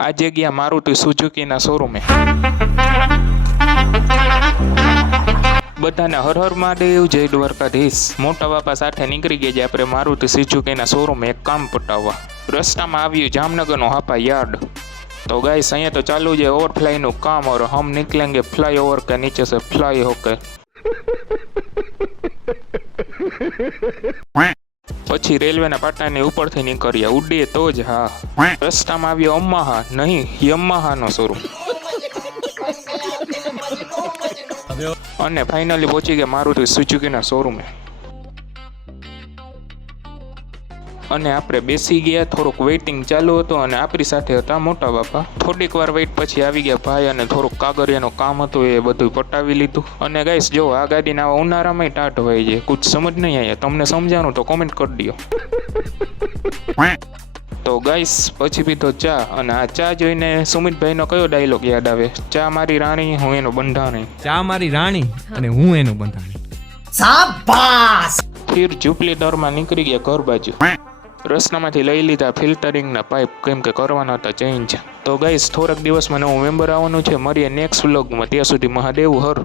આજે ગયા મારુતિ સુઝુકીના શોરૂમે। બધાને હર હર મહાદેવ, જય દ્વારકાધીશ। મોટા બાપા સાથે નીકળી ગયા આપણે મારુતિ સુઝુકીના શોરૂમે એક કામ પટાવવા। રસ્તામાં આવ્યું જામનગરનો હાપા યાર્ડ। तो गाइस અહીંયા તો ચાલુ છે ઓવરફ્લાય નું કામ और हम निकलेंगे फ्लाई ओवर के नीचे से फ्लाई होकर। પછી રેલવેના પાટાની ઉપરથી નીકળ્યા, ઉડીએ તો જ હા। રસ્તામાં આવ્યો અમ્માહા નહીં યમ્માહાનો શોરૂમ અને ફાઇનલી પહોંચી ગયા મારુતિ સુઝુકીના શોરૂમે। અને આપણે બેસી ગયા, થોડુંક વેઇટિંગ ચાલુ હતું અને આપણી સાથે હતા મોટા બાપા। થોડીક વાર વેઇટ પછી આવી ગયા ભાઈ અને થોડુંક કાગળિયાનું કામ હતું એ બધું પટાવી લીધું। અને ગાઈસ જો આ ગાડીના આવા ઉનાળામાં ટાટ હોય છે, કુછ સમજ નહીં આવ્યા। તમને સમજાણું તો કોમેન્ટ કરી દો। તો ગાઈસ પછી પીધો ચા અને આ ચા જોઈને સુમિતભાઈનો કયો ડાયલોગ યાદ આવે? ચા મારી રાણી, હું એનો બંધાણી। ચા મારી રાણી અને હું એનો બંધાણી। શાબાશ! ફિર જુપલીદરમાં નીકળી ગયા ઘર બાજુ। રસ્તામાંથી લઈ લીધા ફિલ્ટરિંગના પાઇપ, કેમ કે કરવાના હતા ચેન્જ। તો ગાઈસ થોડાક દિવસમાં નવું મેમ્બર આવવાનું છે। મળીએ નેક્સ્ટ વ્લોગમાં, ત્યાં સુધી મહાદેવ હર।